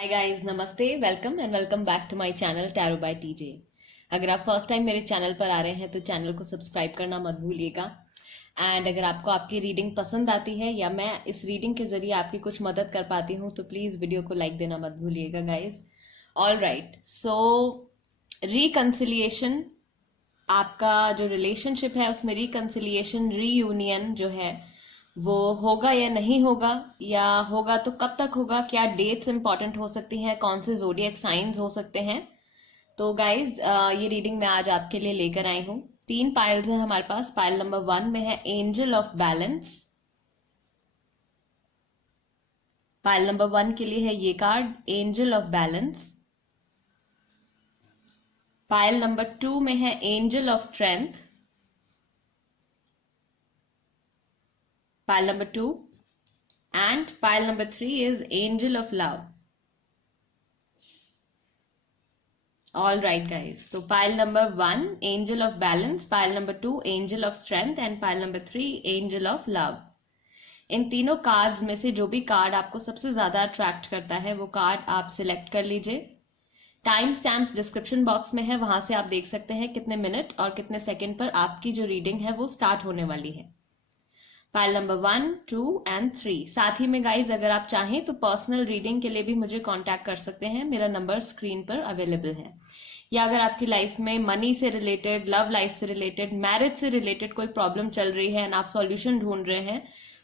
हाय guys, नमस्ते, welcome and welcome back to my channel tarot by TJ. अगर आप first time मेरे channel पर आ रहे हैं तो चैनल को सब्सक्राइब करना मत भूलिएगा। एंड अगर आपको आपकी रीडिंग पसंद आती है या मैं इस रीडिंग के जरिए आपकी कुछ मदद कर पाती हूँ तो प्लीज वीडियो को लाइक देना मत भूलिएगा गाइस। ऑल राइट, सो रिकंसिलिएशन, आपका जो रिलेशनशिप है उसमें रिकंसिलिएशन, रीयूनियन जो है वो होगा या नहीं होगा, या होगा तो कब तक होगा, क्या डेट्स इंपॉर्टेंट हो सकती हैं, कौन से जोडियक साइंस हो सकते हैं। तो गाइज ये रीडिंग मैं आज आपके लिए लेकर आई हूँ। 3 पाइल्स हैं हमारे पास। पाइल नंबर 1 में है angel of balance. Pile number 1 के लिए है ये card, angel of balance. Pile number 2 में है angel of strength. Pile number 2 and pile number 3 is angel of love. All right guys, so pile number 1 angel of balance, pile number 2 angel of strength and pile number 3 angel of love. इन तीनों cards में से जो भी card आपको सबसे ज्यादा attract करता है वो कार्ड आप सिलेक्ट कर लीजिए। टाइम स्टैम्प्स डिस्क्रिप्शन बॉक्स में है, वहां से आप देख सकते हैं कितने मिनट और कितने सेकंड पर आपकी जो रीडिंग है वो स्टार्ट होने वाली है। Pile number 1, 2 and 3। साथ ही में गाइज अगर आप चाहें तो पर्सनल रीडिंग के लिए भी मुझे कांटेक्ट कर सकते हैं, मेरा नंबर स्क्रीन पर अवेलेबल है। या अगर आपकी लाइफ में मनी से रिलेटेड, लव लाइफ से रिलेटेड, मैरिज से रिलेटेड कोई प्रॉब्लम चल रही है एंड आप सॉल्यूशन ढूंढ रहे हैं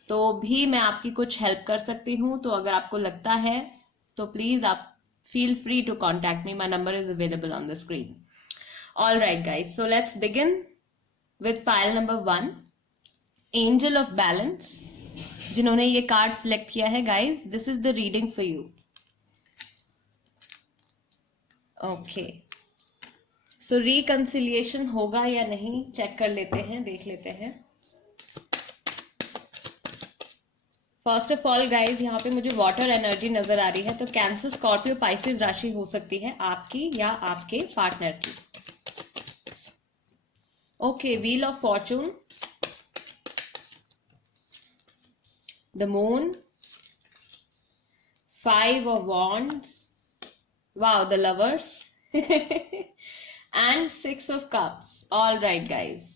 तो भी मैं आपकी कुछ हेल्प कर सकती हूँ। तो अगर आपको लगता है तो प्लीज आप feel free to contact me, my number is available on the screen. All right guys, so let's begin with pile number 1 angel of balance. जिन्होंने ये कार्ड सिलेक्ट किया है guys, this is the reading for you. Okay, so reconciliation होगा या नहीं check कर लेते हैं, देख लेते हैं। फर्स्ट ऑफ ऑल गाइज यहाँ पे मुझे वाटर एनर्जी नजर आ रही है, तो कैंसर, स्कॉर्पियो, पाइसेस राशि हो सकती है आपकी या आपके पार्टनर की। Okay, wheel of Fortune, the moon, 5 of wands, wow, the lovers and 6 of cups. All right guys,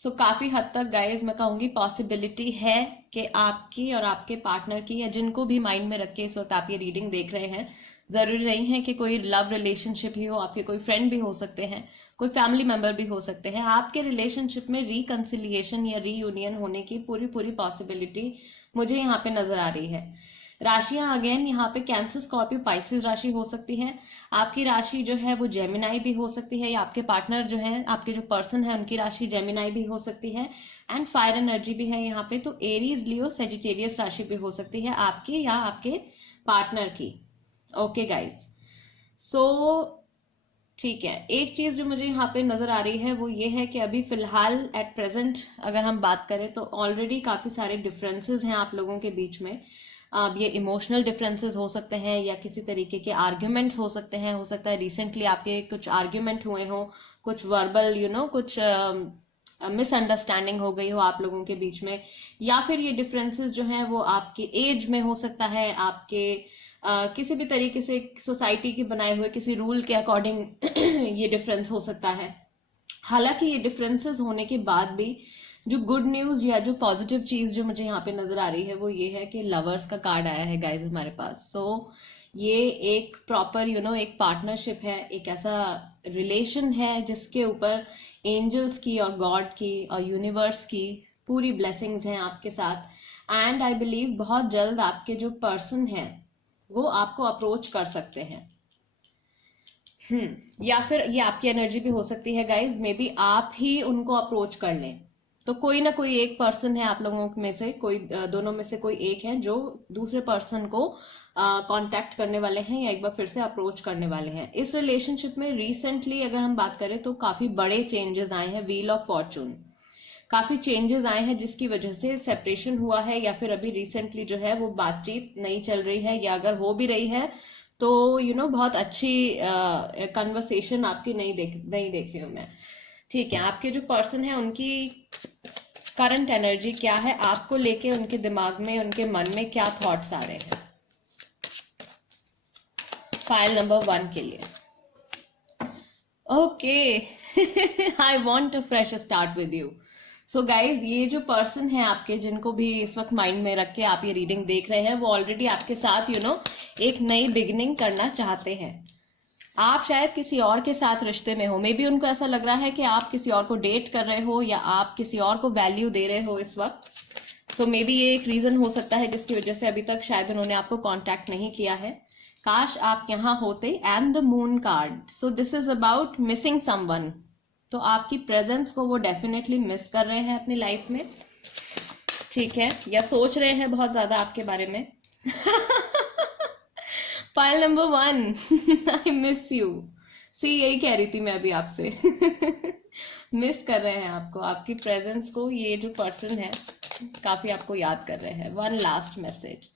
so काफी हद तक गाइज मैं कहूंगी पॉसिबिलिटी है कि आपकी और आपके पार्टनर की, या जिनको भी माइंड में रख के इस वक्त आप ये रीडिंग देख रहे हैं, जरूरी नहीं है कि कोई लव रिलेशनशिप ही हो, आपके कोई फ्रेंड भी हो सकते हैं, कोई फैमिली मेंबर भी हो सकते हैं, आपके रिलेशनशिप में रिकंसिलिएशन या रीयूनियन होने की पूरी पूरी पॉसिबिलिटी मुझे यहाँ पे नजर आ रही है। राशियां अगेन यहाँ पे कैंसर, स्कॉर्पियो, पाइसेस राशि हो सकती है। आपकी राशि जो है वो जेमिनाई भी हो सकती है, या आपके पार्टनर जो है, आपके जो पर्सन है उनकी राशि जेमिनाई भी हो सकती है। एंड फायर एनर्जी भी है यहाँ पे, तो एरीज, लियो, सेजिटेरियस राशि भी हो सकती है आपकी या आपके पार्टनर की। ओके गाइज, सो ठीक है, एक चीज जो मुझे यहाँ पे नजर आ रही है वो ये है कि अभी फिलहाल एट प्रेजेंट अगर हम बात करें तो ऑलरेडी काफी सारे डिफरेंसेस हैं आप लोगों के बीच में। अब ये इमोशनल डिफरेंसेस हो सकते हैं या किसी तरीके के आर्ग्यूमेंट्स हो सकते हैं, हो सकता है रिसेंटली आपके कुछ आर्ग्यूमेंट हुए हो, कुछ वर्बल कुछ मिसअंडरस्टैंडिंग हो गई हो आप लोगों के बीच में, या फिर ये डिफरेंसेस जो हैं वो आपके एज में हो सकता है, आपके किसी भी तरीके से सोसाइटी के बनाए हुए किसी रूल के अकॉर्डिंग ये डिफरेंस हो सकता है। हालांकि ये डिफरेंसेस होने के बाद भी जो गुड न्यूज या जो पॉजिटिव चीज जो मुझे यहाँ पे नजर आ रही है वो ये है कि लवर्स का कार्ड आया है गाइज हमारे पास। सो ये एक प्रॉपर एक पार्टनरशिप है, एक ऐसा रिलेशन है जिसके ऊपर एंजल्स की और गॉड की और यूनिवर्स की पूरी ब्लेसिंग्स हैं आपके साथ। एंड आई बिलीव बहुत जल्द आपके जो पर्सन है वो आपको अप्रोच कर सकते हैं। या फिर ये आपकी एनर्जी भी हो सकती है गाइज, मे बी आप ही उनको अप्रोच कर लें। तो कोई ना कोई एक पर्सन है आप लोगों में से, कोई दोनों में से कोई एक है जो दूसरे पर्सन को कांटेक्ट करने वाले हैं या एक बार फिर से अप्रोच करने वाले हैं। इस रिलेशनशिप में रिसेंटली अगर हम बात करें तो काफी बड़े चेंजेस आए हैं। व्हील ऑफ फॉर्चून, काफी चेंजेस आए हैं जिसकी वजह से सेपरेशन हुआ है, या फिर अभी रिसेंटली जो है वो बातचीत नहीं चल रही है, या अगर हो भी रही है तो बहुत अच्छी कन्वर्सेशन आपकी नहीं देख रही हूं मैं। ठीक है, आपके जो पर्सन है उनकी करंट एनर्जी क्या है, आपको लेके उनके दिमाग में, उनके मन में क्या थॉट्स आ रहे हैं। पाइल नंबर 1 के लिए। Okay, I want a fresh start with you. So guys, ये जो पर्सन है आपके, जिनको भी इस वक्त माइंड में रख के आप ये रीडिंग देख रहे हैं, वो ऑलरेडी आपके साथ एक नई बिगिनिंग करना चाहते हैं। आप शायद किसी और के साथ रिश्ते में हो, मे बी उनको ऐसा लग रहा है कि आप किसी और को डेट कर रहे हो या आप किसी और को वैल्यू दे रहे हो इस वक्त। सो मे बी ये एक रीजन हो सकता है जिसकी वजह से अभी तक शायद उन्होंने आपको कांटेक्ट नहीं किया है। काश आप यहाँ होते। And the moon card, so this is about missing someone. तो आपकी प्रेजेंस को वो डेफिनेटली मिस कर रहे हैं अपनी लाइफ में, ठीक है, या सोच रहे हैं बहुत ज्यादा आपके बारे में। Pile number 1, I miss you. See, यही कह रही थी मैं अभी आपसे। मिस कर रहे हैं आपको, आपकी प्रेजेंस को। ये जो पर्सन है काफी आपको याद कर रहे हैं। One last message.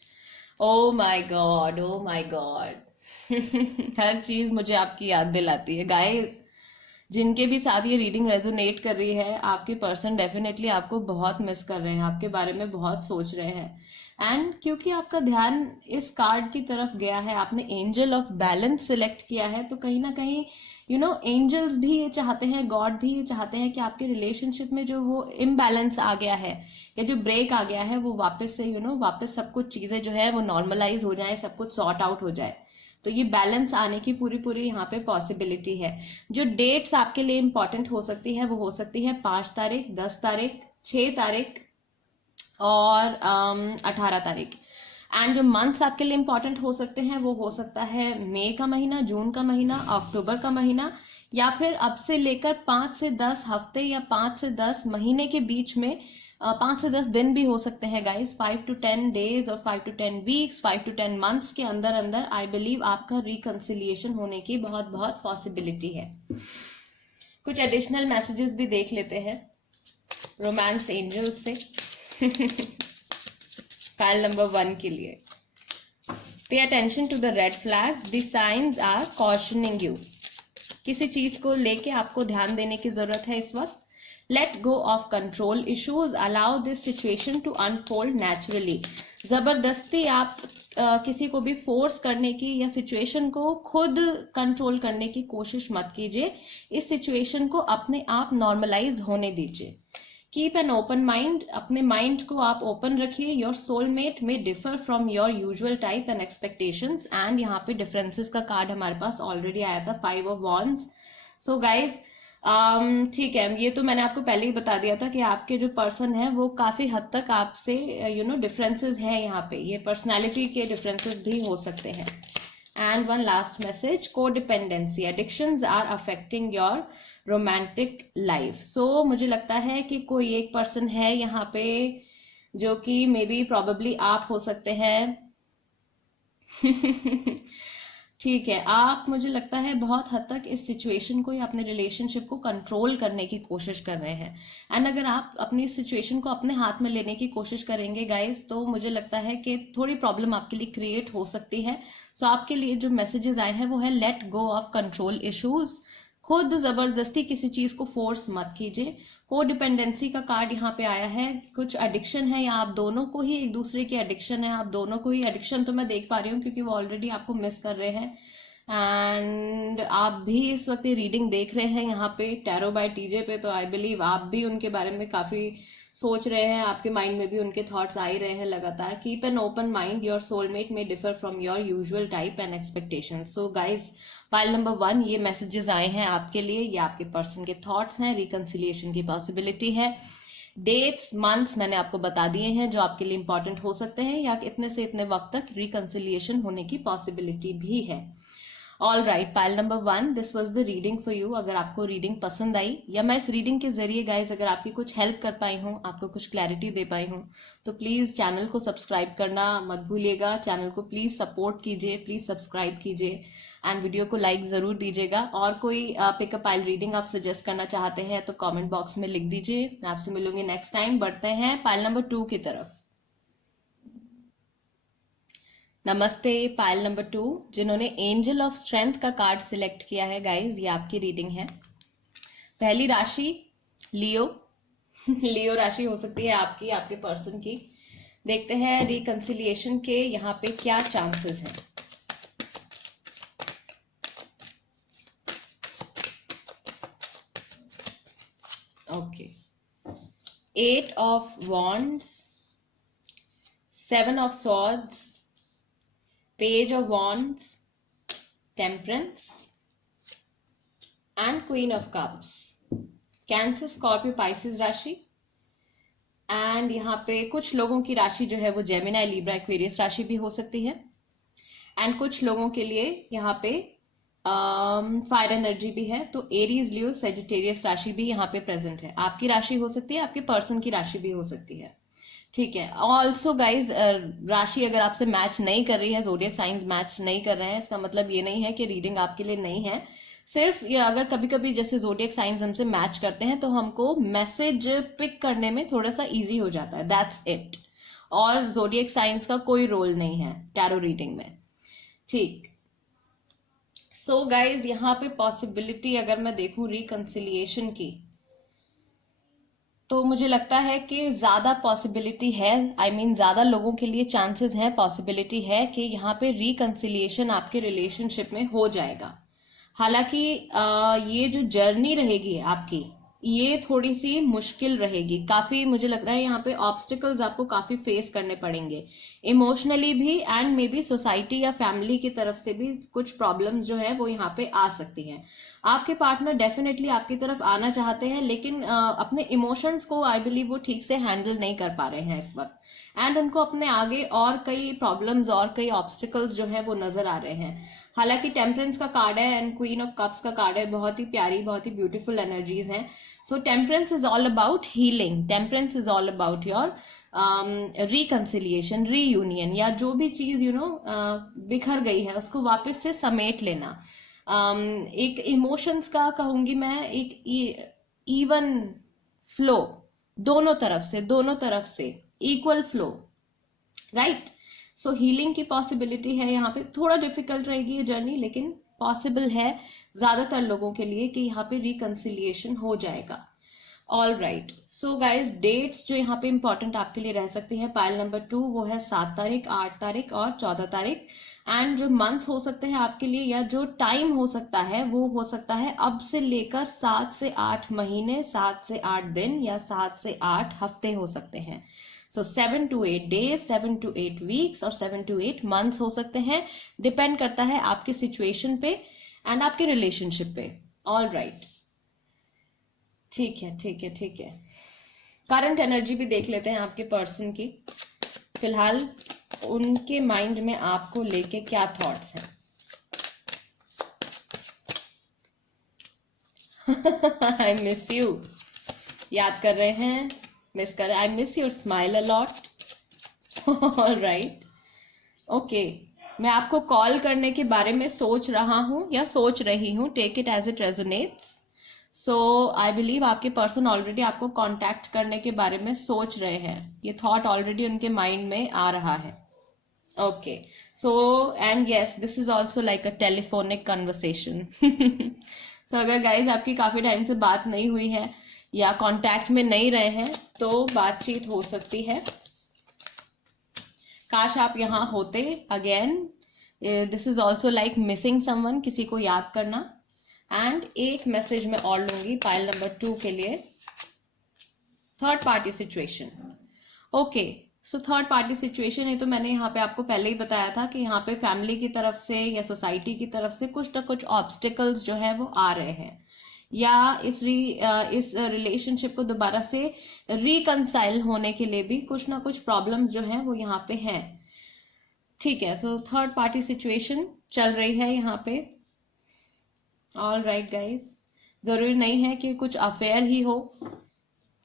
Oh my God, oh my God. हर चीज मुझे आपकी याद दिलाती है गाइस। जिनके भी साथ ये रीडिंग रेजोनेट कर रही है, आपके पर्सन डेफिनेटली आपको बहुत मिस कर रहे हैं, आपके बारे में बहुत सोच रहे हैं। एंड क्योंकि आपका ध्यान इस कार्ड की तरफ गया है, आपने एंजल ऑफ बैलेंस सिलेक्ट किया है, तो कहीं ना कहीं एंजल्स भी ये चाहते हैं, गॉड भी ये चाहते हैं कि आपके रिलेशनशिप में जो वो इम्बैलेंस आ गया है या जो ब्रेक आ गया है, वो वापस से वापस सब कुछ चीजें जो है वो नॉर्मलाइज हो जाए, सब कुछ सॉर्ट आउट हो जाए। तो ये बैलेंस आने की पूरी यहाँ पे पॉसिबिलिटी है। जो डेट्स आपके लिए इंपॉर्टेंट हो सकती है वो हो सकती है 5 तारीख, 10 तारीख, 6 तारीख और 18 तारीख। एंड जो मंथ्स आपके लिए इंपॉर्टेंट हो सकते हैं वो हो सकता है मई का महीना, जून का महीना, अक्टूबर का महीना, या फिर अब से लेकर 5 से 10 हफ्ते या 5 से 10 महीने के बीच में 5 से 10 दिन भी हो सकते हैं गाइस। 5 to 10 डेज और 5 to 10 वीक्स, 5 to 10 मंथ्स के अंदर अंदर आई बिलीव आपका रिकंसिलिएशन होने की बहुत बहुत पॉसिबिलिटी है। कुछ एडिशनल मैसेजेस भी देख लेते हैं रोमांस एंजल्स से। फाइल नंबर 1 के लिए। Pay attention to the red flags, the signs are cautioning you. किसी चीज को लेके आपको ध्यान देने की जरूरत है इस वक्त। Let go of control issues, allow this situation to unfold naturally. जबरदस्ती आप किसी को भी फोर्स करने की या सिचुएशन को खुद कंट्रोल करने की कोशिश मत कीजिए। इस सिचुएशन को अपने आप नॉर्मलाइज होने दीजिए। कीप एन ओपन माइंड, अपने माइंड को आप ओपन रखिए। Your soulmate may differ from your usual type and expectations. And यहाँ पे डिफरेंसेस का कार्ड हमारे पास ऑलरेडी आया था, 5 of Wands। सो गाइज, ठीक है, ये तो मैंने आपको पहले ही बता दिया था कि आपके जो पर्सन है वो काफी हद तक आपसे डिफरेंसेस है। यहाँ पे ये पर्सनैलिटी के डिफरेंसेस भी हो सकते हैं। And one last message, codependency, addictions are affecting your romantic life. So मुझे लगता है कि कोई एक पर्सन है यहाँ पे जो कि मे बी प्रॉबेबली आप हो सकते हैं। ठीक है, आप मुझे लगता है बहुत हद तक इस सिचुएशन को या अपने रिलेशनशिप को कंट्रोल करने की कोशिश कर रहे हैं। एंड अगर आप अपनी सिचुएशन को अपने हाथ में लेने की कोशिश करेंगे गाइस, तो मुझे लगता है कि थोड़ी प्रॉब्लम आपके लिए क्रिएट हो सकती है। सो आपके लिए जो मैसेजेस आए हैं वो है late go of control issues. खुद जबरदस्ती किसी चीज को फोर्स मत कीजिए। कोडिपेंडेंसी का कार्ड यहाँ पे आया है। कुछ एडिक्शन है या आप दोनों को ही एक दूसरे की एडिक्शन है, आप दोनों को ही एडिक्शन तो मैं देख पा रही हूँ क्योंकि वो ऑलरेडी आपको मिस कर रहे हैं। एंड आप भी इस वक्त ये रीडिंग देख रहे हैं यहाँ पे टैरो बाय टीजे पे, तो आई बिलीव आप भी उनके बारे में काफी सोच रहे हैं, आपके माइंड में भी उनके थॉट्स आ ही रहे हैं लगातार। Keep an open mind, your soulmate may differ from your usual type and expectation. So guys, file number 1 ये मैसेजेस आए हैं आपके लिए, ये आपके पर्सन के थॉट्स हैं, रिकंसिलिएशन की पॉसिबिलिटी है। डेट्स, मंथ्स मैंने आपको बता दिए हैं जो आपके लिए इंपॉर्टेंट हो सकते हैं, या इतने से इतने वक्त तक रिकंसिलिएशन होने की पॉसिबिलिटी भी है। All right, pile number 1, this was the reading for you. अगर आपको रीडिंग पसंद आई या मैं इस रीडिंग के जरिए गाइज अगर आपकी कुछ हेल्प कर पाई हूँ, आपको कुछ क्लैरिटी दे पाई हूँ, तो प्लीज चैनल को सब्सक्राइब करना मत भूलिएगा। चैनल को प्लीज सपोर्ट कीजिए, प्लीज सब्सक्राइब कीजिए एंड वीडियो को लाइक जरूर दीजिएगा। और कोई पिकअप पाइल रीडिंग आप सजेस्ट करना चाहते हैं तो कमेंट बॉक्स में लिख दीजिए। मैं आपसे मिलूंगी नेक्स्ट टाइम। बढ़ते हैं पाइल नंबर 2 की तरफ। नमस्ते पाइल नंबर 2, जिन्होंने एंजल ऑफ स्ट्रेंथ का कार्ड सिलेक्ट किया है गाइज, ये आपकी रीडिंग है। पहली राशि लियो। लियो राशि हो सकती है आपकी, आपके पर्सन की। देखते हैं रिकंसिलिएशन के यहाँ पे क्या चांसेस हैं। 8 of wands, 7 of swords, page of wands, temperance and queen of cups. Cancer, Scorpio, Pisces राशि। एंड यहाँ पे कुछ लोगों की राशि जो है वो जेमिनाई, लिब्रा, एक्वेरियस राशि भी हो सकती है। एंड कुछ लोगों के लिए यहाँ पे फायर एनर्जी भी है, तो एरीज, लियो, सेजिटेरियस राशि भी यहाँ पे प्रेजेंट है। आपकी राशि हो सकती है, आपके पर्सन की राशि भी हो सकती है। ठीक है। ऑल्सो गाइज, राशि अगर आपसे मैच नहीं कर रही है, ज़ोडिएक साइंस मैच नहीं कर रहे हैं, इसका मतलब ये नहीं है कि रीडिंग आपके लिए नहीं है। सिर्फ ये अगर कभी कभी जैसे ज़ोडिएक साइंस हमसे मैच करते हैं तो हमको मैसेज पिक करने में थोड़ा सा इजी हो जाता है, दैट्स इट। और ज़ोडिएक साइंस का कोई रोल नहीं है टैरो रीडिंग में। ठीक। सो गाइज, यहाँ पे पॉसिबिलिटी अगर मैं देखूं रिकंसिलिएशन की, तो मुझे लगता है कि ज्यादा पॉसिबिलिटी है, आई मीन ज्यादा लोगों के लिए चांसेस है, पॉसिबिलिटी है कि यहाँ पे रिकंसिलिएशन आपके रिलेशनशिप में हो जाएगा। हालांकि ये जो जर्नी रहेगी आपकी, ये थोड़ी सी मुश्किल रहेगी, काफी मुझे लग रहा है यहाँ पे ऑब्स्टिकल्स आपको काफी फेस करने पड़ेंगे, इमोशनली भी एंड मे बी सोसाइटी या फैमिली की तरफ से भी कुछ प्रॉब्लम्स जो है वो यहाँ पे आ सकती हैं। आपके पार्टनर डेफिनेटली आपकी तरफ आना चाहते हैं, लेकिन अपने इमोशंस को आई बिलीव वो ठीक से हैंडल नहीं कर पा रहे हैं इस वक्त, एंड उनको अपने आगे और कई प्रॉब्लम्स और कई ऑब्स्टिकल्स जो है वो नजर आ रहे हैं। हालांकि टेम्परेंस का कार्ड है एंड क्वीन ऑफ कप्स का कार्ड है, बहुत ही प्यारी, बहुत ही ब्यूटीफुल एनर्जीज हैं। So temperance is all about healing, temperance is all about your reconciliation, reunion, या जो भी चीज बिखर गई है उसको वापस से समेट लेना। एक इमोशंस का कहूंगी मैं, एक इवन फ्लो, दोनों तरफ से इक्वल फ्लो, राइट। सो हीलिंग की पॉसिबिलिटी है यहाँ पे। थोड़ा डिफिकल्ट रहेगी ये जर्नी, लेकिन पॉसिबल है ज्यादातर लोगों के लिए कि यहाँ पे रिकंसिलिएशन हो जाएगा। All right. So guys, dates जो यहाँ पे इंपॉर्टेंट आपके लिए रह सकती है, पाइल नंबर 2 वो है 7 तारीख, 8 तारीख और 14 तारीख। एंड जो मंथ हो सकते हैं आपके लिए, या जो टाइम हो सकता है, वो हो सकता है अब से लेकर 7 से 8 महीने, 7 से 8 दिन या 7 से 8 हफ्ते हो सकते हैं। सो 7 to 8 days, 7 to 8 weeks और 7 to 8 months हो सकते हैं। डिपेंड करता है आपकी सिचुएशन पे एंड आपके रिलेशनशिप पे। ऑल राइट, ठीक है। करंट एनर्जी भी देख लेते हैं आपके पर्सन की, फिलहाल उनके माइंड में आपको लेके क्या थॉट्स हैं। आई मिस यू, याद कर रहे हैं, मिस कर, I miss your smile a lot. All right, okay. मैं आपको कॉल करने के बारे में सोच रहा हूं या सोच रही हूं, take it as it resonates. So I believe आपके पर्सन ऑलरेडी आपको कांटेक्ट करने के बारे में सोच रहे हैं, ये थॉट ऑलरेडी उनके माइंड में आ रहा है। Okay, so and yes, this is also like a telephonic conversation. तो अगर गाइज आपकी काफी टाइम से बात नहीं हुई है या कांटेक्ट में नहीं रहे हैं, तो बातचीत हो सकती है। काश आप यहाँ होते। Again this is also like missing someone, किसी को याद करना। एंड एक मैसेज मैं और लूंगी पाइल नंबर 2 के लिए, third party situation. Okay, so third party situation है, तो मैंने यहाँ पे आपको पहले ही बताया था कि यहाँ पे फैमिली की तरफ से या सोसाइटी की तरफ से कुछ ना कुछ ऑब्स्टिकल्स जो है वो आ रहे हैं, या इस रिलेशनशिप को दोबारा से रिकंसाइल होने के लिए भी कुछ ना कुछ प्रॉब्लम्स जो हैं वो यहाँ पे हैं। ठीक है, तो थर्ड पार्टी सिचुएशन चल रही है यहाँ पे। ऑल राइट गाइज, जरूरी नहीं है कि कुछ अफेयर ही हो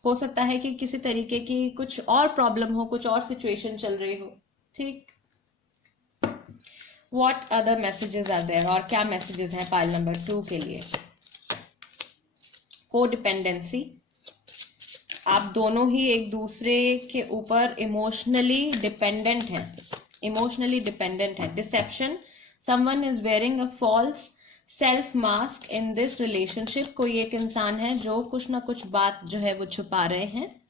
सकता है कि किसी तरीके की कुछ और प्रॉब्लम हो, कुछ और सिचुएशन चल रही हो। ठीक, what other messages are there, और क्या मैसेजेस हैं पाइल नंबर 2 के लिए। कोडिपेंडेंसी, आप दोनों ही एक दूसरे के ऊपर इमोशनली डिपेंडेंट हैं। Deception, someone is wearing a false self mask in this relationship, कोई एक इंसान है जो कुछ ना कुछ बात जो है वो छुपा रहे हैं।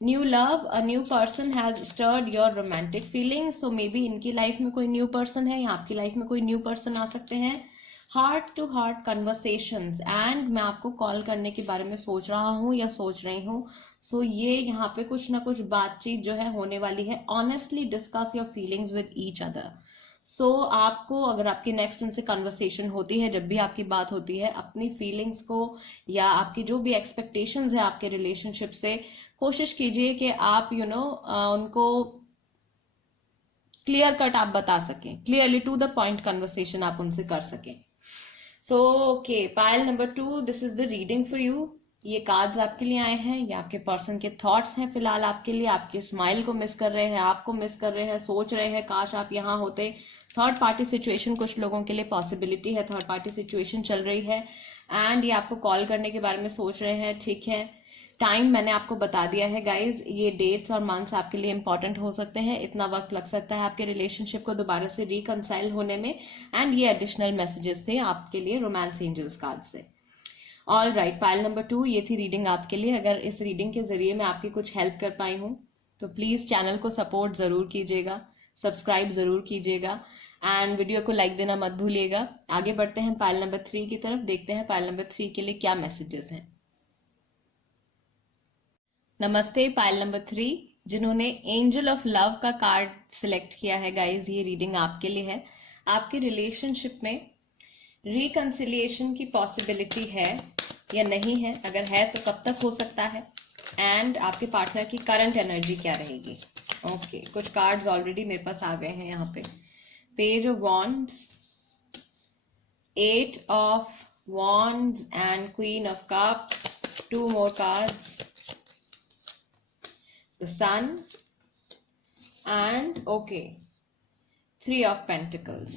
New love, a new person has stirred your romantic feelings, so maybe इनकी लाइफ में कोई न्यू पर्सन है या आपकी लाइफ में कोई न्यू पर्सन आ सकते हैं। Heart to heart conversations, and मैं आपको कॉल करने के बारे में सोच रहा हूँ या सोच रही हूँ. सो ये यहाँ पे कुछ ना कुछ बातचीत जो है होने वाली है. Honestly discuss your feelings with each other. So आपको, अगर आपकी नेक्स्ट उनसे कन्वर्सेशन होती है, जब भी आपकी बात होती है, अपनी फीलिंग्स को या आपकी जो भी एक्सपेक्टेशंस है आपके रिलेशनशिप से, कोशिश कीजिए कि आप उनको क्लियर कट आप बता सकें, clearly to the point conversation आप उनसे कर सकें. So okay, pile number 2, this is the reading for you. ये कार्ड्स आपके लिए आए हैं, ये आपके पर्सन के थॉट्स हैं फिलहाल आपके लिए. आपके स्माइल को मिस कर रहे हैं, आपको मिस कर रहे हैं, सोच रहे हैं काश आप यहाँ होते. थर्ड पार्टी सिचुएशन कुछ लोगों के लिए पॉसिबिलिटी है, थर्ड पार्टी सिचुएशन चल रही है, एंड ये आपको कॉल करने के बारे में सोच रहे हैं. ठीक है, टाइम मैंने आपको बता दिया है गाइज. ये डेट्स और मंथ्स आपके लिए इंपॉर्टेंट हो सकते हैं. इतना वक्त लग सकता है आपके रिलेशनशिप को दोबारा से रिकनसाइल होने में. एंड ये एडिशनल मैसेजेस थे आपके लिए रोमांस एंजल्स कार्ड से. ऑल राइट, पाइल नंबर 2, ये थी रीडिंग आपके लिए. अगर इस रीडिंग के जरिए मैं आपकी कुछ हेल्प कर पाई हूँ तो प्लीज चैनल को सपोर्ट जरूर कीजिएगा, सब्सक्राइब जरूर कीजिएगा, एंड वीडियो को लाइक देना मत भूलिएगा. आगे बढ़ते हैं पाइल नंबर 3 की तरफ. देखते हैं पाइल नंबर 3 के लिए क्या मैसेजेस हैं. नमस्ते पाइल नंबर 3, जिन्होंने एंजल ऑफ लव का कार्ड सिलेक्ट किया है गाइज, ये रीडिंग आपके लिए है. आपके रिलेशनशिप में रिकंसिलिएशन की पॉसिबिलिटी है या नहीं है, अगर है तो कब तक हो सकता है, एंड आपके पार्टनर की करंट एनर्जी क्या रहेगी. ओके, कुछ कार्ड्स ऑलरेडी मेरे पास आ गए हैं यहाँ पे. Page of wands, 8 of wands and queen of cups. 2 more cards, the sun and okay 3 of pentacles.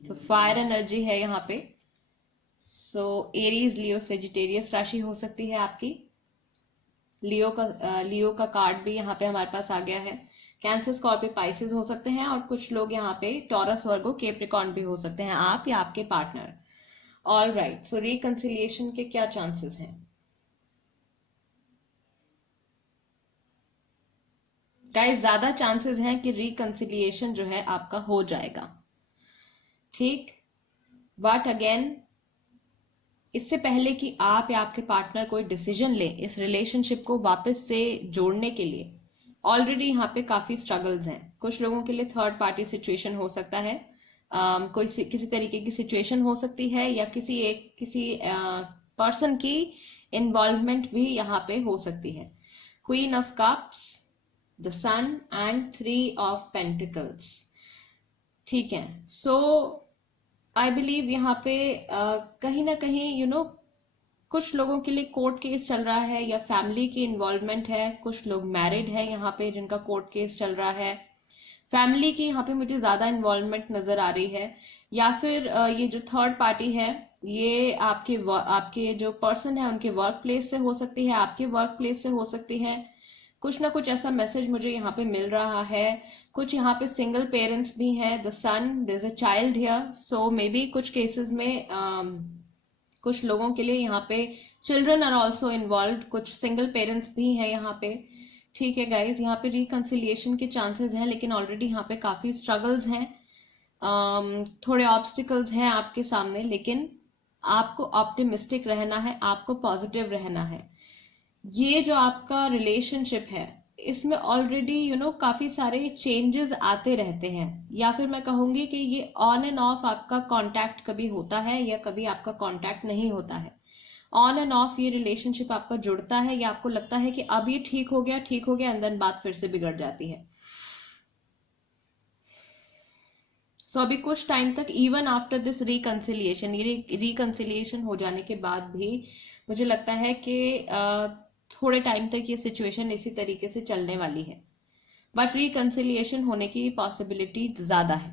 so fire energy है यहाँ पे. so एरीज, लियो, सेजिटेरियस राशि हो सकती है आपकी. लियो का कार्ड भी यहाँ पे हमारे पास आ गया है. कैंसर, स्कॉर्पियो, पाइसेस हो सकते हैं, और कुछ लोग यहाँ पे टॉरस, वर्गो, कैप्रिकॉर्न भी हो सकते हैं, आप या आपके पार्टनर. ऑल राइट, सो रिकंसिलिएशन के क्या चांसेस हैं गाइस? ज्यादा चांसेस हैं कि रिकंसिलिएशन जो है आपका हो जाएगा. ठीक, बट अगेन, इससे पहले कि आप या आपके पार्टनर कोई डिसीजन ले इस रिलेशनशिप को वापस से जोड़ने के लिए, ऑलरेडी यहाँ पे काफी स्ट्रगल्स हैं. कुछ लोगों के लिए थर्ड पार्टी सिचुएशन हो सकता है, कोई किसी तरीके की सिचुएशन हो सकती है, या किसी पर्सन की इन्वॉल्वमेंट भी यहाँ पे हो सकती है. Queen of cups, the sun and 3 of pentacles. ठीक है, सो आई बिलीव यहाँ पे कहीं ना कहीं कुछ लोगों के लिए कोर्ट केस चल रहा है, या फैमिली की इन्वॉल्वमेंट है. कुछ लोग मैरिड है यहाँ पे जिनका कोर्ट केस चल रहा है. फैमिली की यहाँ पे मुझे ज्यादा इन्वॉल्वमेंट नजर आ रही है, या फिर ये जो थर्ड पार्टी है ये आपके जो पर्सन है उनके वर्क प्लेस से हो सकती है, आपके वर्क प्लेस से हो सकती है. कुछ ना कुछ ऐसा मैसेज मुझे यहाँ पे मिल रहा है. कुछ यहाँ पे सिंगल पेरेंट्स भी हैं. The sun, there is a child here, so maybe कुछ केसेस में कुछ लोगों के लिए यहाँ पे चिल्ड्रन आर ऑल्सो इन्वॉल्व. कुछ सिंगल पेरेंट्स भी हैं यहाँ पे. ठीक है गाइज, यहाँ पे रिकंसिलिएशन के चांसेस हैं, लेकिन ऑलरेडी यहाँ पे काफी स्ट्रगल्स हैं, थोड़े ऑब्स्टिकल्स हैं आपके सामने. लेकिन आपको ऑप्टिमिस्टिक रहना है, आपको पॉजिटिव रहना है. ये जो आपका रिलेशनशिप है इसमें ऑलरेडी काफी सारे चेंजेस आते रहते हैं, या फिर मैं कहूंगी कि ये ऑन एंड ऑफ आपका कांटेक्ट कभी होता है या कभी आपका कांटेक्ट नहीं होता है. ऑन एंड ऑफ ये रिलेशनशिप आपका जुड़ता है, या आपको लगता है कि अब ये ठीक हो गया, एंड देन बात फिर से बिगड़ जाती है. सो अभी कुछ टाइम तक, इवन आफ्टर दिस रिकंसिलिएशन, ये रिकंसिलिएशन हो जाने के बाद भी मुझे लगता है कि थोड़े टाइम तक ये सिचुएशन इसी तरीके से चलने वाली है, बट रिकंसिलिएशन होने की पॉसिबिलिटी ज्यादा है.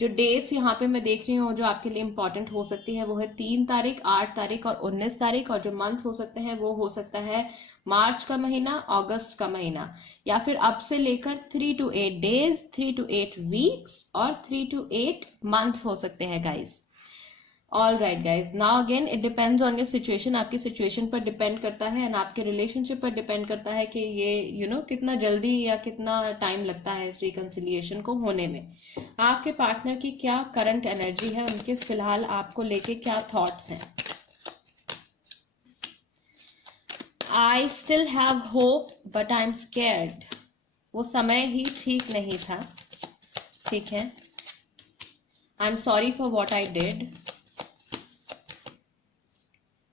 जो डेट्स यहाँ पे मैं देख रही हूँ जो आपके लिए इंपॉर्टेंट हो सकती है वो है 3 तारीख, 8 तारीख और 19 तारीख. और जो मंथ हो सकते हैं वो हो सकता है मार्च का महीना, अगस्त का महीना, या फिर अब से लेकर 3 to 8 डेज, 3 to 8 वीक्स और 3 to 8 मंथ्स हो सकते हैं guys. All right guys, now again it depends on your situation, आपकी सिचुएशन पर डिपेंड करता है एंड आपके रिलेशनशिप पर डिपेंड करता है कि ये कितना जल्दी या कितना टाइम लगता है इस रिकंसिलिएशन को होने में। आपके पार्टनर की क्या करंट एनर्जी है, उनके फिलहाल आपको लेके क्या थॉट्स हैं। I still have hope but I am scared, वो समय ही ठीक नहीं था, ठीक है। I am sorry for what I did,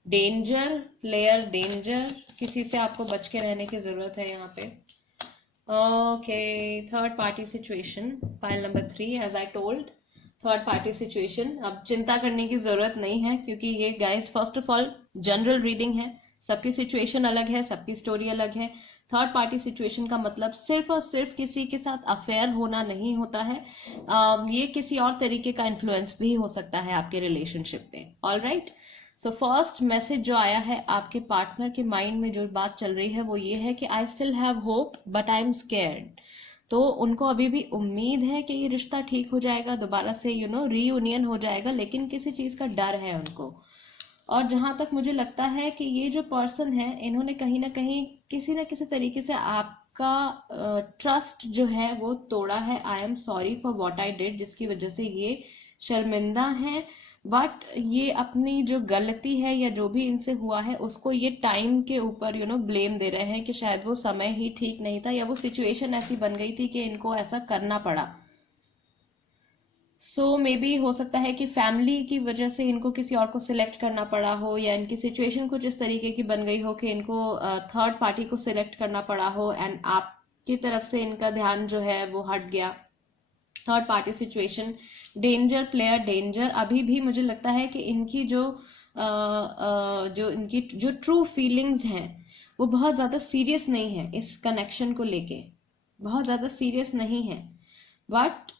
danger, player danger, किसी से आपको बच के रहने की जरूरत है यहाँ पे। Okay, third party situation, pile number 3, as I told, third party situation. अब चिंता करने की जरूरत नहीं है क्योंकि ये guys first of all general reading है, सबकी सिचुएशन अलग है, सबकी स्टोरी अलग है। थर्ड पार्टी सिचुएशन का मतलब सिर्फ और सिर्फ किसी के साथ अफेयर होना नहीं होता है, ये किसी और तरीके का इन्फ्लुएंस भी हो सकता है आपके रिलेशनशिप पे। All right, so first message जो आया है आपके पार्टनर के माइंड में, जो बात चल रही है वो ये है कि I still have hope but I am scared. तो उनको अभी भी उम्मीद है कि ये रिश्ता ठीक हो जाएगा, दोबारा से रीयूनियन हो जाएगा, लेकिन किसी चीज का डर है उनको। और जहां तक मुझे लगता है कि ये जो पर्सन है, इन्होंने कहीं ना कहीं किसी ना किसी तरीके से आपका ट्रस्ट जो है वो तोड़ा है। I am sorry for what I did, जिसकी वजह से ये शर्मिंदा हैं, बट ये अपनी जो गलती है या जो भी इनसे हुआ है उसको ये टाइम के ऊपर ब्लेम दे रहे हैं कि शायद वो समय ही ठीक नहीं था या वो सिचुएशन ऐसी बन गई थी कि इनको ऐसा करना पड़ा। सो मे बी हो सकता है कि फैमिली की वजह से इनको किसी और को सिलेक्ट करना पड़ा हो, या इनकी सिचुएशन कुछ इस तरीके की बन गई हो कि इनको थर्ड पार्टी को सिलेक्ट करना पड़ा हो एंड आपकी तरफ से इनका ध्यान जो है वो हट गया। Third party situation, danger, player danger. अभी भी मुझे लगता है कि इनकी इनकी जो ट्रू फीलिंग्स हैं वो बहुत ज्यादा सीरियस नहीं है, इस कनेक्शन को लेके बहुत ज्यादा सीरियस नहीं है, बट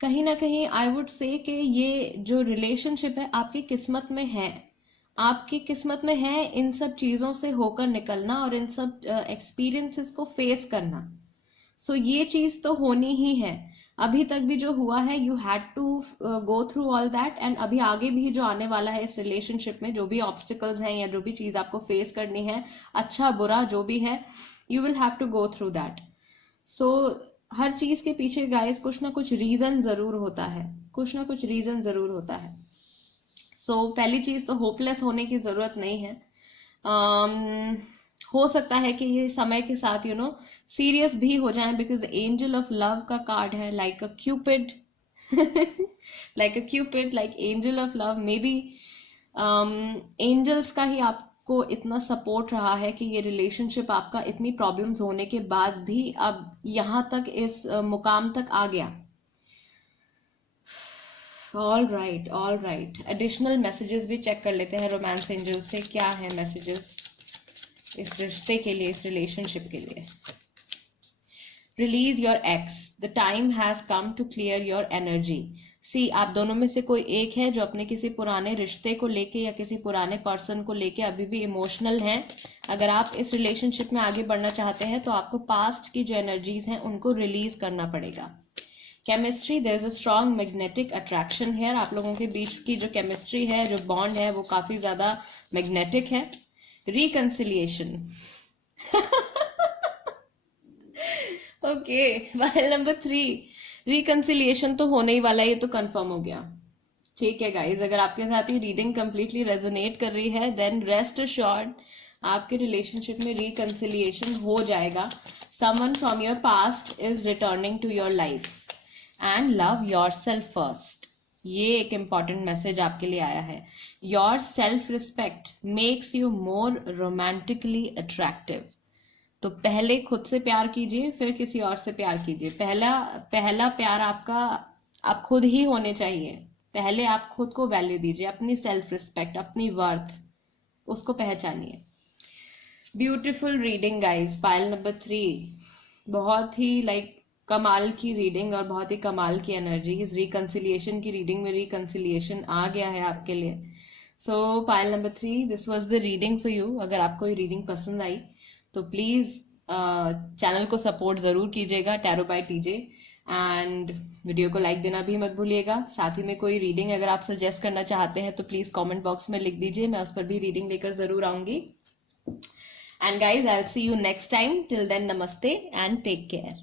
कहीं ना कहीं आई वुड से कि ये जो रिलेशनशिप है आपकी किस्मत में है, आपकी किस्मत में है इन सब चीजों से होकर निकलना और इन सब एक्सपीरियंसेस को फेस करना। सो ये चीज तो होनी ही है। अभी तक भी जो हुआ है, you had to go through all that, and अभी आगे भी जो आने वाला है इस रिलेशनशिप में, जो भी ऑब्स्टिकल्स हैं या जो भी चीज आपको फेस करनी है, अच्छा बुरा जो भी है, you will have to go through that. So हर चीज के पीछे गाइस कुछ ना कुछ रीजन जरूर होता है, कुछ ना कुछ रीजन जरूर होता है। सो पहली चीज तो होपलेस होने की जरूरत नहीं है। हो सकता है कि ये समय के साथ सीरियस भी हो जाए, बिकॉज एंजल ऑफ लव का कार्ड है, like a cupid like a cupid, like angel of love. Maybe angels का ही आपको इतना सपोर्ट रहा है कि ये रिलेशनशिप आपका इतनी प्रॉब्लम्स होने के बाद भी अब यहां तक इस मुकाम तक आ गया। All right, all right, additional messages भी चेक कर लेते हैं रोमांस एंजल से, क्या है मैसेजेस इस रिश्ते के लिए, इस रिलेशनशिप के लिए। Release your ex, the time has come to clear your energy. See, आप दोनों में से कोई एक है जो अपने किसी पुराने रिश्ते को लेके या किसी पुराने पर्सन को लेके अभी भी इमोशनल हैं। अगर आप इस रिलेशनशिप में आगे बढ़ना चाहते हैं तो आपको पास्ट की जो एनर्जीज हैं उनको रिलीज करना पड़ेगा। Chemistry, there is a strong magnetic attraction है, आप लोगों के बीच की जो केमिस्ट्री है, जो बॉन्ड है, वो काफी ज्यादा मैग्नेटिक है। Reconciliation okay, while number 3, reconciliation तो होने ही वाला है, ये तो कंफर्म हो गया। ठीक है गाइज, अगर आपके साथ ही रीडिंग कंप्लीटली रेजोनेट कर रही है, देन रेस्ट अश्योर्ड आपके रिलेशनशिप में रिकंसिलिएशन हो जाएगा। Someone from your past is returning to your life and love yourself first. ये एक इंपॉर्टेंट मैसेज आपके लिए आया है। Your self respect makes you more romantically attractive. तो पहले खुद से प्यार कीजिए, फिर किसी और से प्यार कीजिए। पहला प्यार आपका आप खुद ही होने चाहिए। पहले आप खुद को वैल्यू दीजिए, अपनी सेल्फ रिस्पेक्ट, अपनी वर्थ, उसको पहचानिए। Beautiful reading guys, pile number 3, बहुत ही कमाल की रीडिंग और बहुत ही कमाल की एनर्जीज। रिकंसिलिएशन की रीडिंग में रिकंसिलिएशन आ गया है आपके लिए। सो pile number 3, this was the reading for you. अगर आपको ये रीडिंग पसंद आई तो प्लीज चैनल को सपोर्ट जरूर कीजिएगा, tarot by TJ. And video को लाइक देना भी मत भूलिएगा। साथ ही में कोई रीडिंग अगर आप सजेस्ट करना चाहते हैं तो प्लीज कमेंट बॉक्स में लिख दीजिए, मैं उस पर भी रीडिंग लेकर जरूर आऊंगी। And guys, I will see you next time. Till then, नमस्ते एंड टेक केयर।